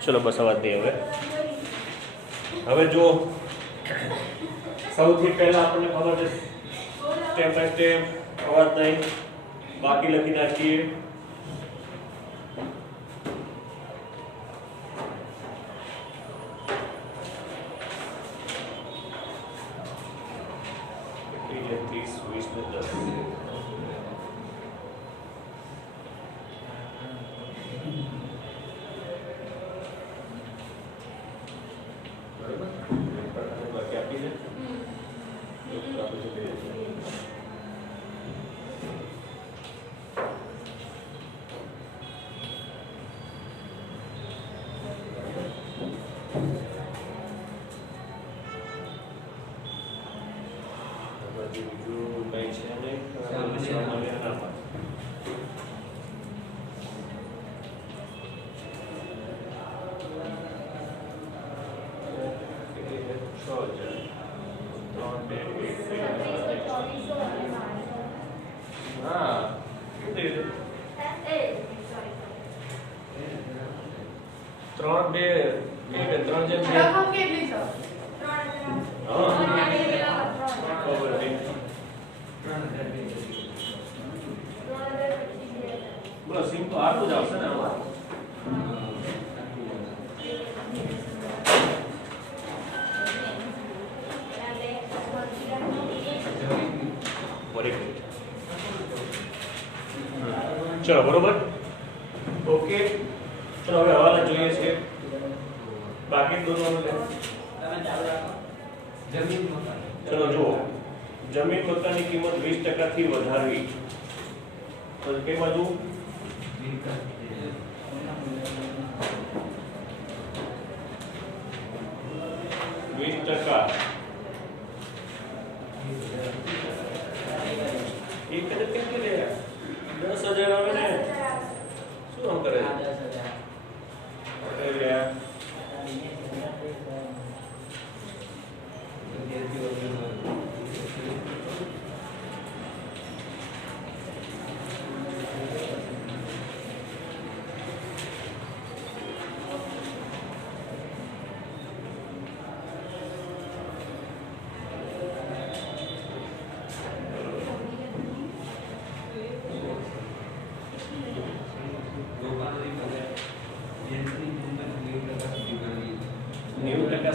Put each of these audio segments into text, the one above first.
चलो बस आवाज दे હવે જો સૌથી પહેલા આપણને ખબર છે સ્ટેપ બાય સ્ટેપ અવાજ નહીં બાકી લખી નાખીએ चलो बरोबर ओके चलो હવે હવાલા જોઈએ છે બાકી દોનો જમીન મકાન ચલો જો જમીન મકાનની કિંમત 20% થી વધારવી તો કે બાજુ 20% एक कदम कितने ले 10,000 આવે ને શું આમ કરે 10,000 અરે યાર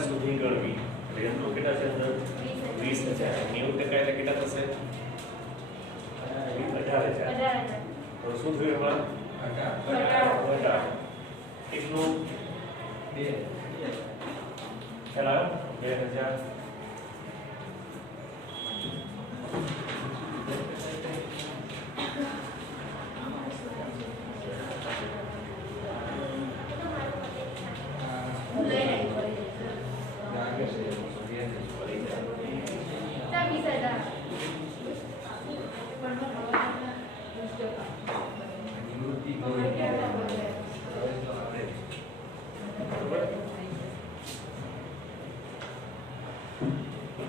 સુધી ગણવી રેન્જો કેટલા છે અંદર 20,000 90% એટલે કેટલા થશે 18,000 તો શું થયું એમાં 18 કેટલું 2 ખ્યાલ આવ્યો 2000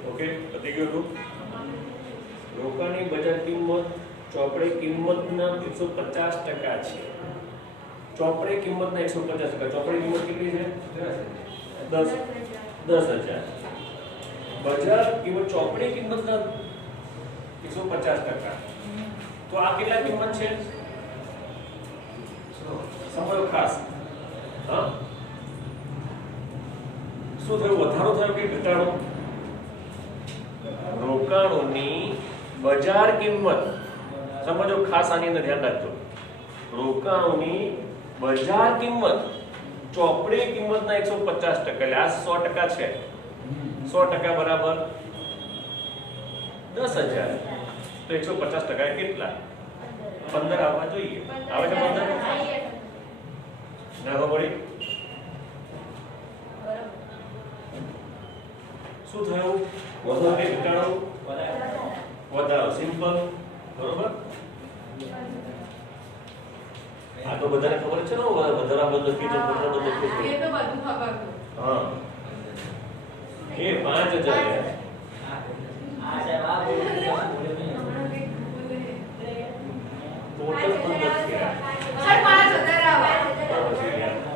ओके पति गयो तो रोकाणी बजार किंमत ચોપડે કિંમતના 150% છે ચોપડે કિંમતના 150% ચોપડે કિંમત કેટલી છે 10,000 બજાર કિંમત ચોપડે કિંમતના 150% તો આ કેટલા કિંમત છે સમજો ખાસ હા શું થયું વધારો થયો કે ઘટાડો રોકાણોની બજાર કિંમત સમજો ખાસ આની અંદર ધ્યાન રાખજો રોકાણોની બજાર કિંમત ચોપડે કિંમતના 150% એટલે આ 100% છે 100% બરાબર 10,000 તો 150% કેટલા 15 આવવા જોઈએ આવે છે 15 ના ખબર શું થયું વધારો કે ઘટાડો વધારો સિમ્પલ બરોબર આ તો બધાને ખબર છે ને વધારા બદલ કે ઘટાડો બદલ કે એ તો બધું ખબર હા એ 5,000 આ જવાબ ટોટલ 15 છે સર 5,000 આવે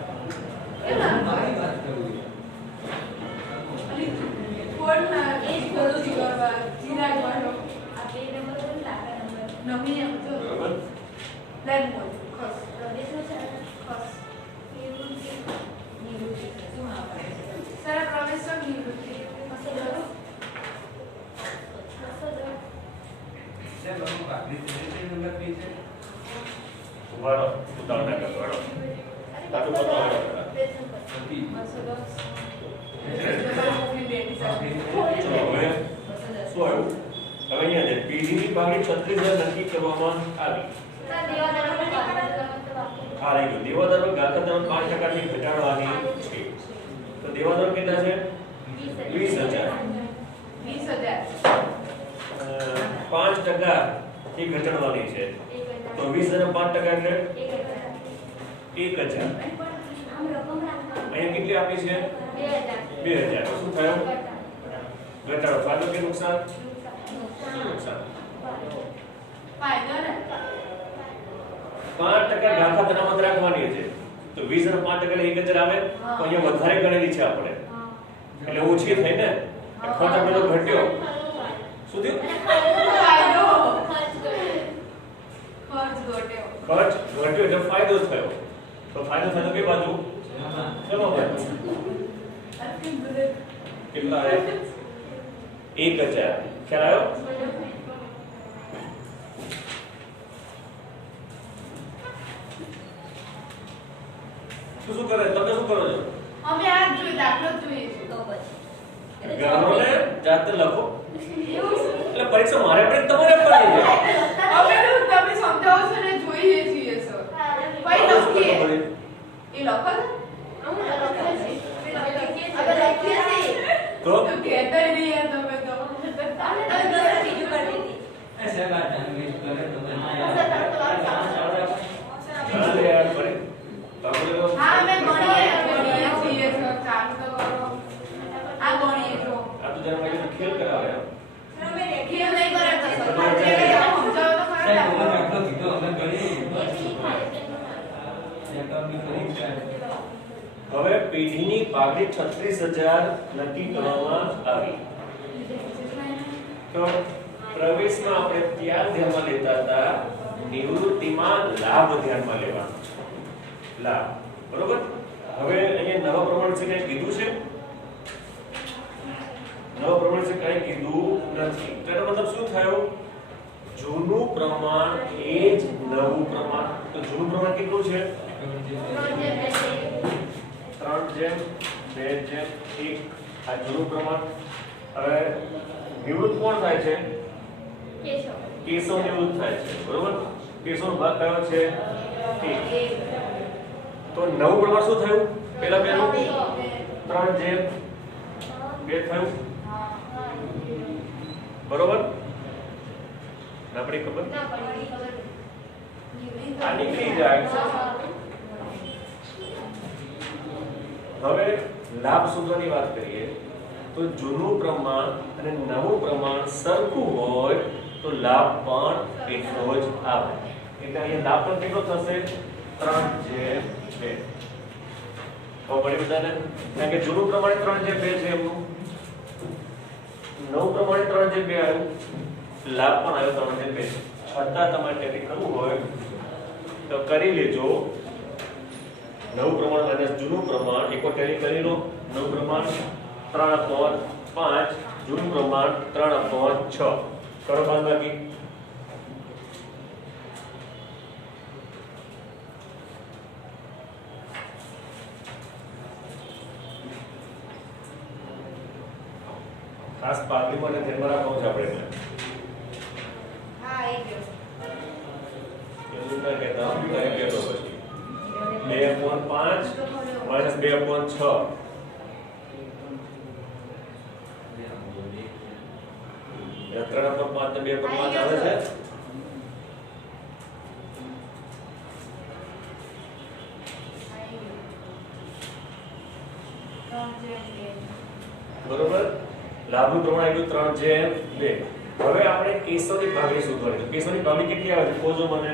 કાટો પતો આવે ચલો હવે અહીંયા જે પેઢીની પાઘડી 36000 નક્કી કરવામાં આવી. આ રહી ગયું દેવાદારો ગાતા ધોરણ 5% થી ઘટાડવાની છે. તો દેવાદારો કેટલા છે? 20000. 5% થી ઘટાડવાની છે. તો 20000 5% એટલે 1000. અહીંયા કેટલી આપી છે? 2000. તો શું થયું? ઘટાડો. ફાયદો કે નુકસાન? નુકસાન. ફાયદો ને 5% ગાથા અનામત રાખવાની છે. તો 20 અને 5% એટલે 1000 આવે. તો અહીંયા વધારે ગણેલી છે આપણે, એટલે ઓછી થઈ ને. ખર્ચ આપણો ઘટ્યો. શું થયું? ખર્ચ ઘટ્યો એટલે ફાયદો થયો. તો ફાયદો થયો કઈ બાજુ? જમા બાજુ. કેટલા આવ્યા? 1000. ખ્યાલ આવ્યો? શું કરે? તમે શું કરો છો? અમે આ જોઈ દાખલો જોઈએ છે. તો પછી ગામોને જાતે લખો. એટલે પરીક્ષા મારે આપણે તમારે આપવાની છે. અમે તમે સમજાવો છો ને જોઈએ છીએ સર. ભાઈ લખીએ. એ લખો ને? અમે લખીએ છીએ. તો કહેતા નહીં યાર તમે તો. બીજું કરી દીધી. ऐसे बात नहीं करे तो मैं યાર પડી. હા અમે ગણીએ છીએ સર. ચાલુ તો કરો. આ ગણીએ જો. આ તો જરા મને ખેલ કરાવે. અમે ખેલ નહીં કરે તો સર. સમજાવો તો ખરા. साहब वो रखो कीधो અમે ગણી એકાઉન્ટની પરીક્ષા હવે પેઢીની પાઘડી 36000 નક્કી કરવામાં આવી. તો પ્રવેશમાં આપણે ત્યાં ધ્યાનમાં લેતા હતા, નિવૃત્તિમાં લાભ ધ્યાનમાં લેવાનો છે. લાભ. બરોબર? હવે અહીંયા નવા પ્રમાણ છે કંઈ કીધું છે? નવા પ્રમાણ છે કંઈ કીધું નથી. તો એનો મતલબ શું થયો? જૂનું પ્રમાણ એ જ નવું પ્રમાણ. તો જૂનું પ્રમાણ કેટલું છે? 3:2:1. આ જૂનું પ્રમાણ. હવે નિવૃત્ત કોણ થાય છે? કેશવ નિવૃત્ત થાય છે. બરોબર? કેશવનો ભાગ કયો છે? 1. તો નવું પ્રમાણ શું થયું? પહેલા બેનું 3:2 થયું. બરોબર? ના પડી ખબર? આ નીકળી જાય. હવે લાભ સૂત્રની વાત કરીએ તો જૂનું પ્રમાણ અને નવું પ્રમાણ સરખું હોય તો લાભ પણ એટલો જ આવે. એટલે અહીંયા લાભ પણ કેટલો થશે? 3:2. તો પડી બધાને? કારણ કે જૂનું પ્રમાણ 3:2 છે એમનું, નવું પ્રમાણ 3:2 આવ્યું, લાભ પણ આવ્યો 3:2. છતાં તમારે ટેલી કરવું હોય તો કરી લેજો. નવું પ્રમાણ માઈનસ જૂનું પ્રમાણ એકવાર ટેલી કરી લો. નવું પ્રમાણ 3/5, જૂનું પ્રમાણ 3/6. કરો બાદબાકી. ખાસ પાઘડી માટે ધ્યાનમાં રાખવું છે આપણે. હા એ ગયો. એવું ના કહેતા હું કઈ કહેતો પછી 2/5 માઈનસ 2/6. 3/5 ને 2/5 આવે છે. બરોબર? લાભનું પ્રમાણ આવ્યું 3:2. હવે આપણે કેશવની પાઘડી શોધવાની છે. કેશવની પાઘડી કેટલી આવે છે? ખોજો મને.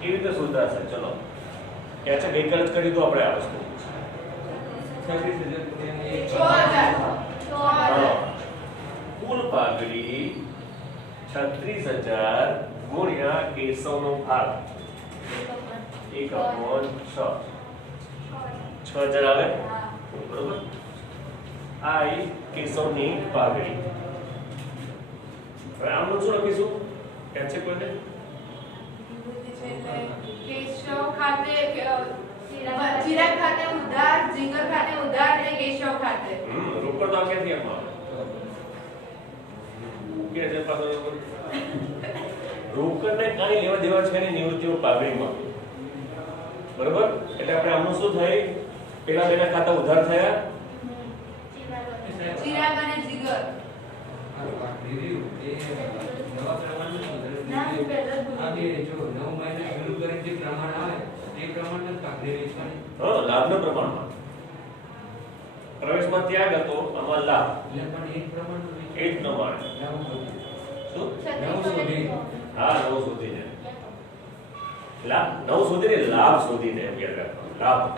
કેવી રીતે શોધાશે? ચલો કે છે ગઈકાલે જ કરી દો આપણે આ વસ્તુ. 6000. કુલ પાઘડી 36000 ગુણ્યા કેશવનો ભાગ 1/6. 6000 આવે. બરોબર? આ કેશવની પાઘડી. હવે આમનું શું લખીશું? કેમ છે કોઈને? ચિરાગ ખાતે ઉધાર, જીગર ખાતે ઉધાર અને કેશવ ખાતે. રોકડ તો ક્યાંથી આપવામાં આવે? કે છે પાછો રોકડને કાંઈ લેવા દેવા છે ને નિવૃત્તિઓ પાઘડીમાં. બરોબર? એટલે આપણે આમનું શું થાય? પેલા બેના ખાતા ઉધાર થયા, ચિરાગ અને જીગર. નવા પ્રમાણમાં આ બે જો 9 મહિના શરૂ કરીને જે પ્રમાણ આવે તે પ્રમાણમાં જ પાક વેચવાની. લાભના પ્રમાણમાં. પ્રવેશમાં ત્યાગ હતો, આમાં લાભ. એટલે પણ એક પ્રમાણમાં એ જ પ્રમાણે. શું? 9 સુધી. હા, 9 શોધીને. લાભ 9 શોધીને લાભ શોધીને એમ યાદ રાખવાનું.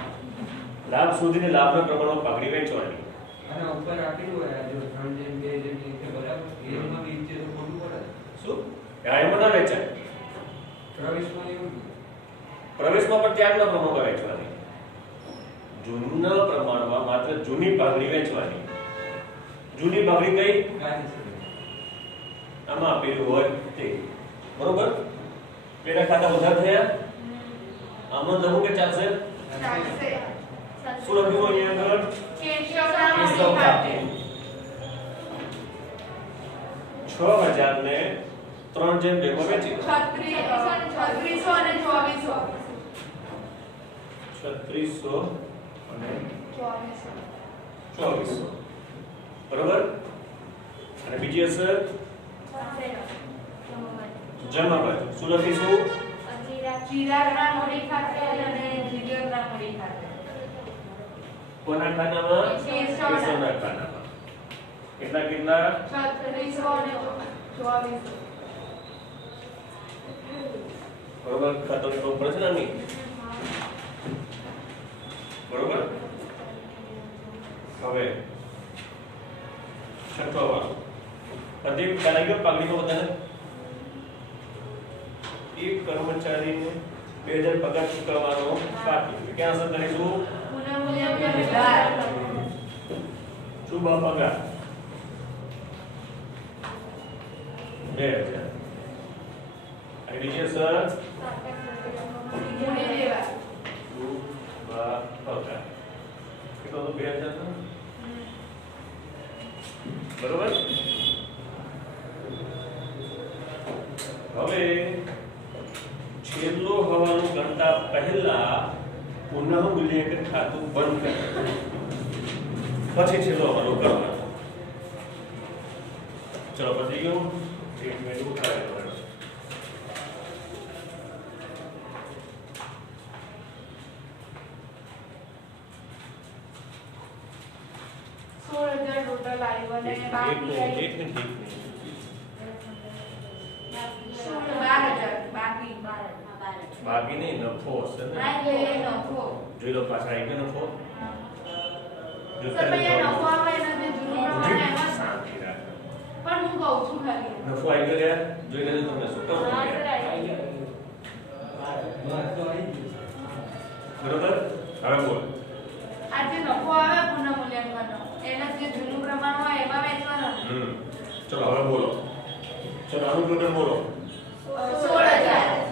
લાભ શોધીને લાભના પ્રમાણમાં પાઘડી વેચવાની. અને ઉપર આપેલું હોય આ જો 3 જેમ 2 જેમ છે બરાબર એમાં બી છે તો ખોટું પડે. શું? એમાં ના વેચાય. પ્રવેશમાં એવું પ્રવેશમાં પણ ત્યાગના પ્રમાણમાં વેચવાની. જૂના પ્રમાણમાં માત્ર જૂની પાઘડી વેચવાની. જૂની પાઘડી કઈ? કાયદેસર. આમાં આપેલું હોય તે. બરોબર? પેલા ખાતા ઉધાર થયા, આમાં લખું કે ચાલશે? ચાલશે. શું લખ્યું અહીંયા આગળ? કેશવના કેશવ મણી ખાતે. 6000 ને 3 જેમ ભેગો વેચી દો. 3600 અને 2400. 3600 અને 2400. 2400. બરોબર? અને બીજી અસર જમા બાજુ શું લખીશું? ચિરાગના મણી ખાતે અને જીગરના મણી ખાતે. કોના ખાનામાં? કેશવના. કેશવના ખાનામાં. કેટલા 3600 અને 2400. બરોબર? ખાતો તો પડે છે ને આની. બરોબર? હવે છઠ્ઠો વાળો અધિક ખ્યાલ આવી ગયો પાઘડીમાં બધાને? એક કર્મચારીને 2000 પગાર ચૂકવવાનો બાકી. ક્યાં અસર કરીશું? પુનઃમૂલ્યાંકન ઉધાર. શું પગાર? 2000. અને બીજી અસર મૂડી લેવા. પગાર કેટલો તો 2000 છે? બરોબર? હવે છેલ્લો હવાલો ગણતા પહેલા પુનઃમૂલ્યાંકન ખાતું બંધ કરવું, પછી છેલ્લો હવાલો કરવાનો. ચલો પતી ગયું. એક મિનિટ ઉઠાવી લો. 16,000 ટોટલ આવ્યું અને બાકી એક મિનિટ. 12,000 બાકી. બાકી નહીં, નફો હશે ને. એ નફો. જોઈ લો પાછા આવી ગયો નફો. જો સર ભાઈ આ નફો આવે એના જે જૂનું પ્રમાણે એમાં જ. શાંતિ રાખો. પણ હું કહું છું ખાલી. નફો આવી ગયો યાર. જોઈ લેજો તમને શું કહું છું યાર. બસ તો આવી ગયું. બરોબર? હવે બોલ. આ જે નફો આવે પુનઃમૂલ્યાંકનનો એના જે જૂનું પ્રમાણ હોય એમાં વેચવાનો. ચલો હવે બોલો. ચલો આનું ટોટલ બોલો. 16,000.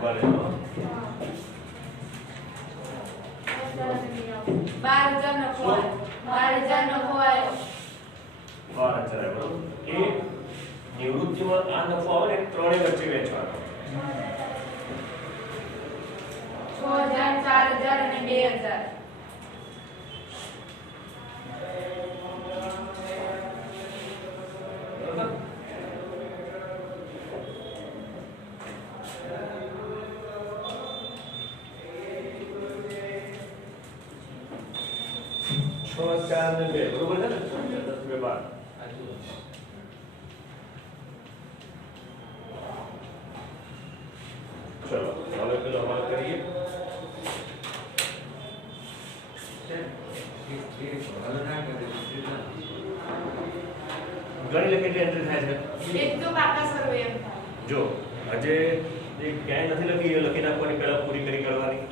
ભલે. 12,000 નફો આવ્યો. 12,000 નફો આવ્યો. 12,000 બરોબર. એ નિવૃત્તિમાં આ નફો આવે ને ત્રણેય વચ્ચે વેચવાનો. 6,000 4,000 અને 2,000. બરોબર? છ, 4 ને 2 બરોબર છે ને? 10 2 12. ચલો હવે પેલો હવાલ કરીએ. હવે ના કરે ગણી લે કેટલી એન્ટ્રી થાય છે. એક તો પાકા સર્વે એમ થાય. જો આજે જે ક્યાંય નથી લખી એ લખી નાખવાની, પહેલા પૂરી કરી કાઢવાની,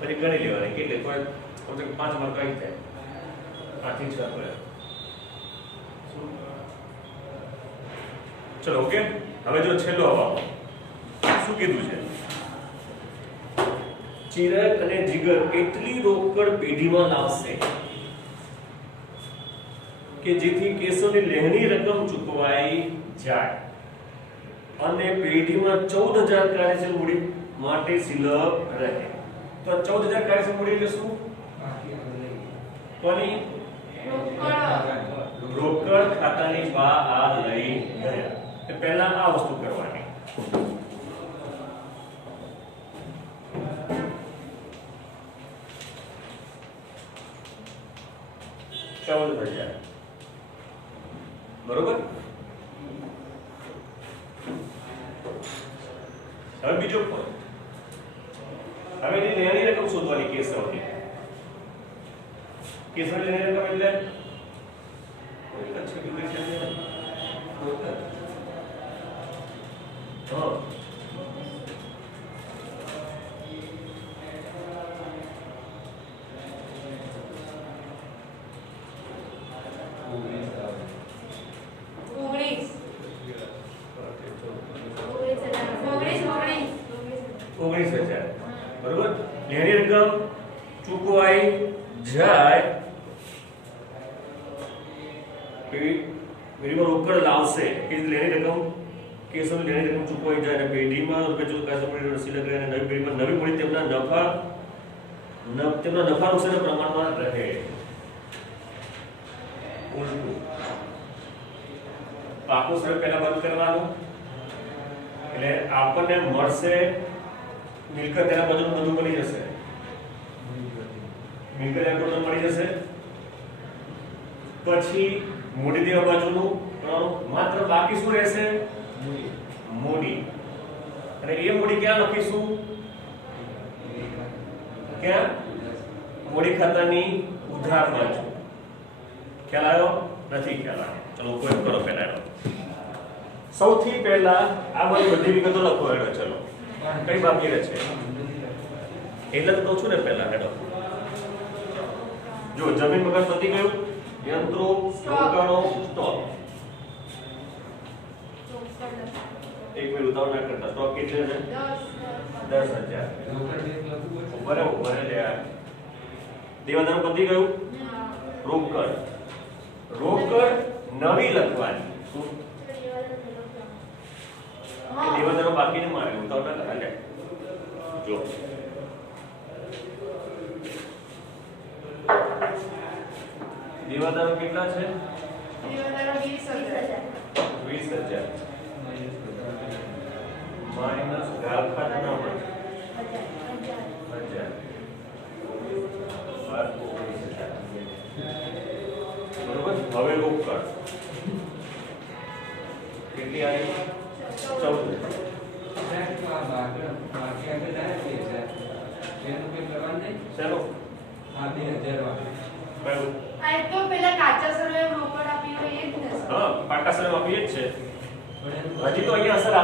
પછી ગણી લેવાની કેટલી કોઈ કમસે કમ 5 માર્ક આવી જાય. 5 થી 6 પડે. ચલો ઓકે હવે જો છેલ્લો હવાલો શું કીધું છે ચિરાગ અને જીગર એટલી રોકડ પેઢીમાં લાવશે કે જેથી કેશવની લેણની રકમ ચૂકવાઈ જાય અને પેઢીમાં 14000 કાર્યશીલ મૂડી માટે સિલક રહે તો 14000 કાર્યશીલ મૂડી એટલે શું કોની રોકડ ખાતાની બહાર લઈ ગયા તો પહેલા આ વસ્તુ કરવાની બરોબર હવે બીજો પોઈન્ટ હવે એની લેણી રકમ શોધવાની કેશવની લેણી રકમ એટલે હા બરોબર લેણી રકમ ચૂકવાઈ જાય પેઢીમાં રોકડ લાવશે કે લેણી રકમ કેશવ લેણી રકમ ચૂકવાઈ જાય અને પેઢીમાં રૂપિયા કાયદેસર રસી લગાવે અને નવી પેઢીમાં નવી મૂડી તેમના નફા નુકસાનના પ્રમાણમાં રહે ઉલટું પાકું સ્વરૂપ પહેલા બંધ કરવાનું એટલે આપણને મળશે મિલકત એના બધું મળી જશે મિલકત એના બધું મળી જશે પછી મૂડી દેવા બાજુનું માત્ર બાકી શું રહેશે મૂડી અને એ મૂડી ક્યાં લખીશું ક્યાં મૂડી ખાતાની ઉધાર બાજુ ખ્યાલ આવ્યો નથી ખ્યાલ આવ્યો ચલો કોઈ કરો પહેલા સૌથી પહેલા આ બધી વિગતો લખો હેડો ચલો કઈ બાકી રહે છે એટલે તો કહું છું ને પહેલા હેડો જો જમીન મકાન પતી ગયું યંત્રો રોકાણો સ્ટોક એક મિનિટ ઉતાવળ ના કરતા સ્ટોક કેટલે છે 10000 બરાબર યાર દેવાદારો પતી ગયું રોકડ નવી લખવાની દેવાદારો બાકી ને મારે ઉતાવળ ના કરે જો દેવાદારો કેટલા છે દેવાદારો 20000 માઈનસ ગાલખાત ના મળે 1000 બરોબર હવે રોકડ કેટલી આવી 14 આ તો પેલા કાચા સરવે રોકડ આપી હોય એ જ ને સર હા પાકા સરવે આપીએ જ છે હજી તો અહીંયા અસર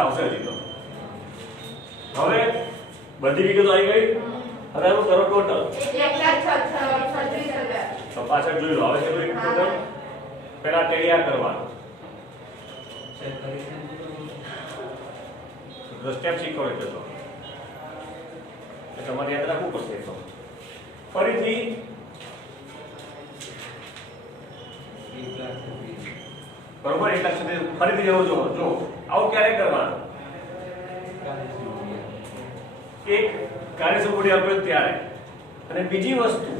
આવશે હજી તો હવે બધી વિગતો આવી ગઈ હવે આનું કરો ટોટલ 1,36,000 તો પાછળ જોઈ લો હવે કેટલું ટોટલ પહેલા ટેલિયા કરવાનું સ્ટેપ શીખવાડે તો તમારે યાદ રાખવું પડશે તો ફરીથી બરોબર 1 લાખ સુધી ફરીથી જવું જો આવું ક્યારે કરવાનું એક કાર્યશીલ મૂડી આપ્યો ત્યારે અને બીજી વસ્તુ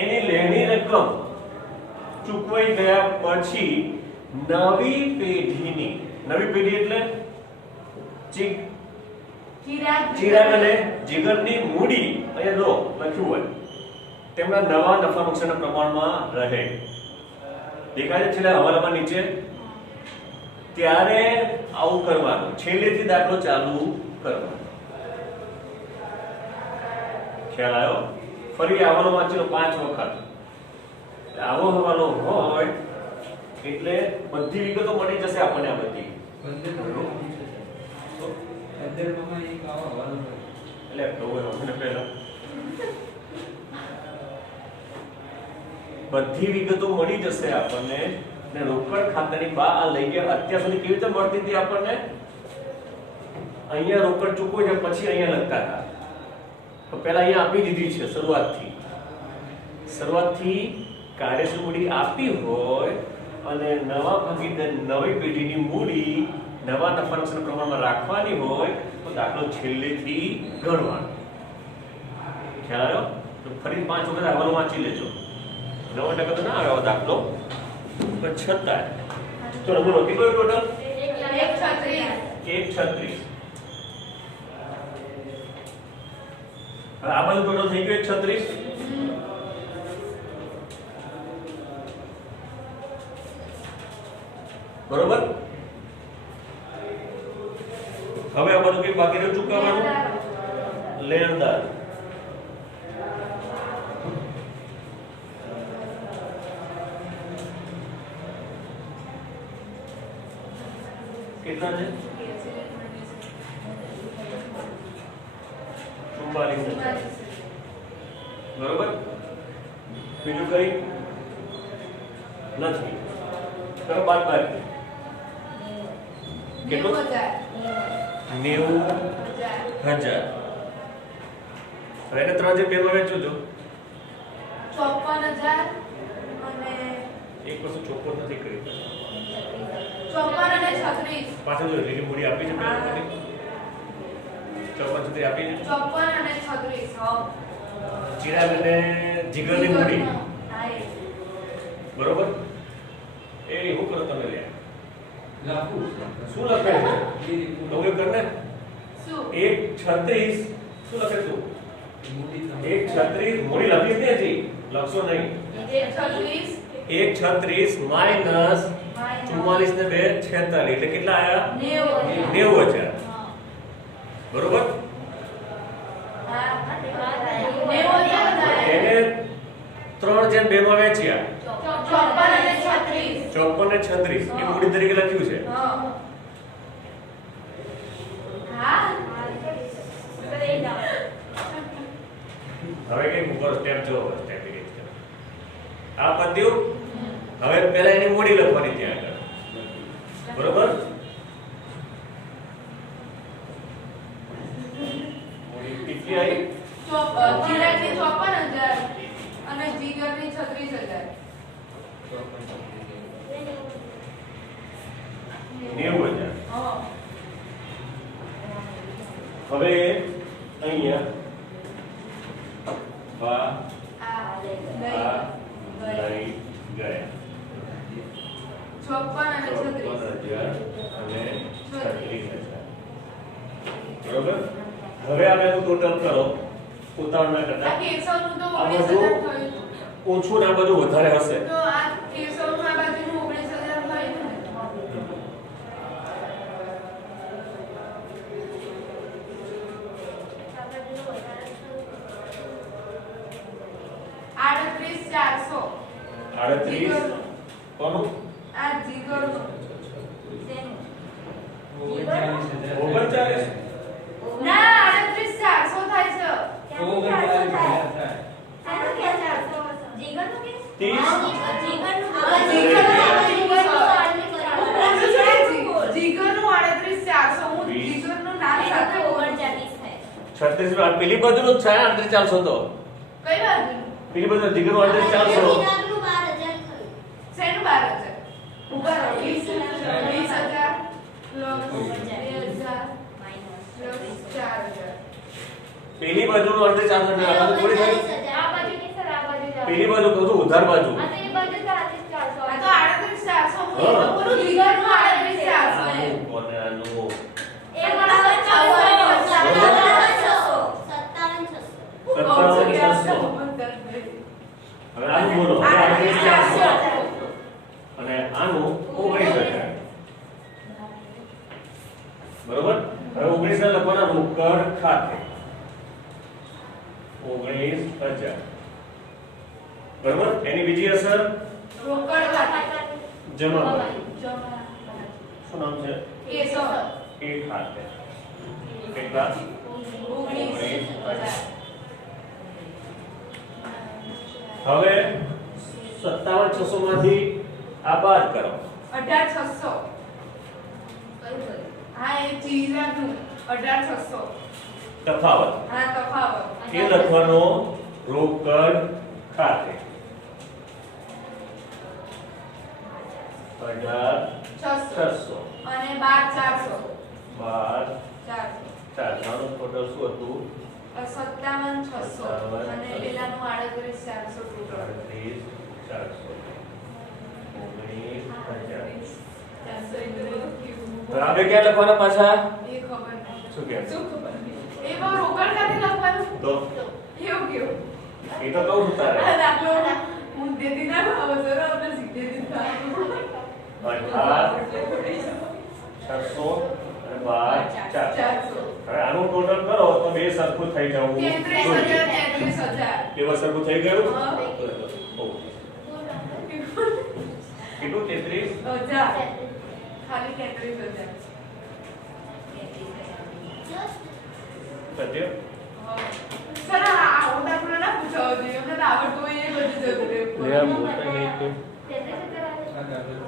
એની લેણી રકમ ચૂકવાઈ ગયા પછી નવી પેઢી એટલે ચિરાગ અને જીગરની મૂડી અહીંયા લો લખ્યું હોય તેમના નવા નફા નુકસાનના પ્રમાણમાં રહે દેખાય છે હવાલામાં નીચે ત્યારે આવું કરવાનું છેલ્લેથી દાખલો ચાલુ કરવાનો ખ્યાલ આવ્યો ફરી હવાલો વાંચેલો 5 વખત આવો હવાલો હોય એટલે બધી વિગતો મળી જશે આપણને આ બધી એટલે કહું મને પહેલા બધી વિગતો મળી જશે આપણને ને રોકડ ખાતાની બા આ લઈ ગયા અત્યાર સુધી કેવી રીતે મળતી હતી આપણને અહીંયા રોકડ ચૂકવો છે પછી અહીંયા લખતા હતા તો પહેલા અહીંયા આપી દીધી છે શરૂઆતથી કાર્યશીલ મૂડી આપી હોય અને નવા ભાગીદાર નવી પેઢીની મૂડી નવા નફા નુકસાન પ્રમાણમાં રાખવાની હોય તો દાખલો છેલ્લેથી ગણવાનો ખ્યાલ આવ્યો તો ફરી 5 વખત અહેવાલ વાંચી લેજો 9% તો ના આવ્યો દાખલો પણ છતાં ચલો બોલો કેટલો ટોટલ 136 આ બાજુ ટોટલ થઈ ગયું 136 બરોબર હવે આ બધું કઈ બાકી રહ્યું ચૂકવવાનું લેણદાર કેટલા છે 44 બરોબર બીજું કઈ નથી કરો બાદ બાકી કેટલું 90,000 હવે એને 3 જે પેરમાં વેચો છો 54,000 અને એક વસ્તુ ચોખ્ખો નથી કરી 54 અને 36 પાછળ જો લીલી મૂડી આપી છે પેલા પછી 54 સુધી આપી છે 54 અને 36 હા ચિરાગ અને જીગરની મૂડી હા એ બરોબર એ હું કરો તમે લે લખું શું લખે છે તો કે કરને શું 136 શું લખે તું મોટી 136 મૂડી લખી જ નથી લખશો નહીં 136 136 માઈનસ 44 ને 2 46 એટલે કેટલા આયા 90,000 90,000 બરોબર એને 3 જેમ 2 માં વેચ્યા 54 અને 36 54 ને 36 એ મૂડી તરીકે લખ્યું છે હવે કઈ ઉપર સ્ટેપ જો સ્ટેપ આ પદ્યું હવે પહેલા એની મૂડી લખવાની ત્યાં આગળ બરોબર મૂડી કેટલી આવી ચિરાગની 54,000 અને જીગરની 36,000 90,000 હા હવે અહીંયા આ લઈ ગયા 54 અને 36 56,000 અને 36,000 બરોબર હવે આ બેનું ટોટલ કરો ઉતાવળ ના કરતા આ કેશવનું તો આ 19,000 બધું થયું ઓછું ને આ બધું વધારે હશે તો આ કેશવનું આ બાજુનું 19,000 થયું ને આડત્રીસ 400 કોનું આ જીગરનું 39 ના 38 400 થાય છે 30 જીગરનું 38 400 હું જીગરનું નામ સાથે 36 પેલી બાજુનું જ છે 38 400 તો કઈ બાજુ પેલી બાજુ જીગરનું 38 400 શેનું 12,000 ઉપર 20,000 પ્લસ 4,000 પેલી બાજુનું 38 400 ને આ બાજુ થોડી થાય પેલી બાજુ કહું છું ઉધાર બાજુ આ તો 38 400 હું તો બોલું જીગરનું 38 400 એમ કોને આનું હવે આનું બોલો હવે 38 400 અને આનું 19,000 બરોબર હવે 19,000 લખવાના રોકડ ખાતે 19,000 બરોબર એની બીજી અસર રોકડ ખાતે જમા બાજુ. જમા શું નામ છે કેશવ એ ખાતે કેટલા 19,000 હવે 37 57,600 માંથી આ બાદ કરો 18,600 હા એ ચીઝનું 18,600 તફાવત હા તફાવત એ લખવાનો રોકડ ખાતે 18,600 અને 12,400 400 આનું ટોટલ શું હતું 57,600 અને પેલાનું 38,400 ટોટલ 38,400 તો આપણે ક્યાં લખવાના પાછા એ ખબર નહીં શું કે શું ખબર નહીં એ બહુ રોકડ ખાતે લખવાનું તો એવું કેવું એ તો કહું છું તારે આ દાખલો હું દેતી ના આવો જરો આપણે સીધે દીધા 18,600 અને 12,400 400 હવે આનું ટોટલ કરો તો બે સરખું થઈ જવું 33,000 બે સરખું થઈ ગયું હા. ઓકે કેટલું 33 ખાલી 33,000 સત્ય સર આ દાખલો ના પૂછાવો જોઈએ અમને આવડતું હોય એ બધું જતું લે આ મોટા નહીં તો આ દાખલો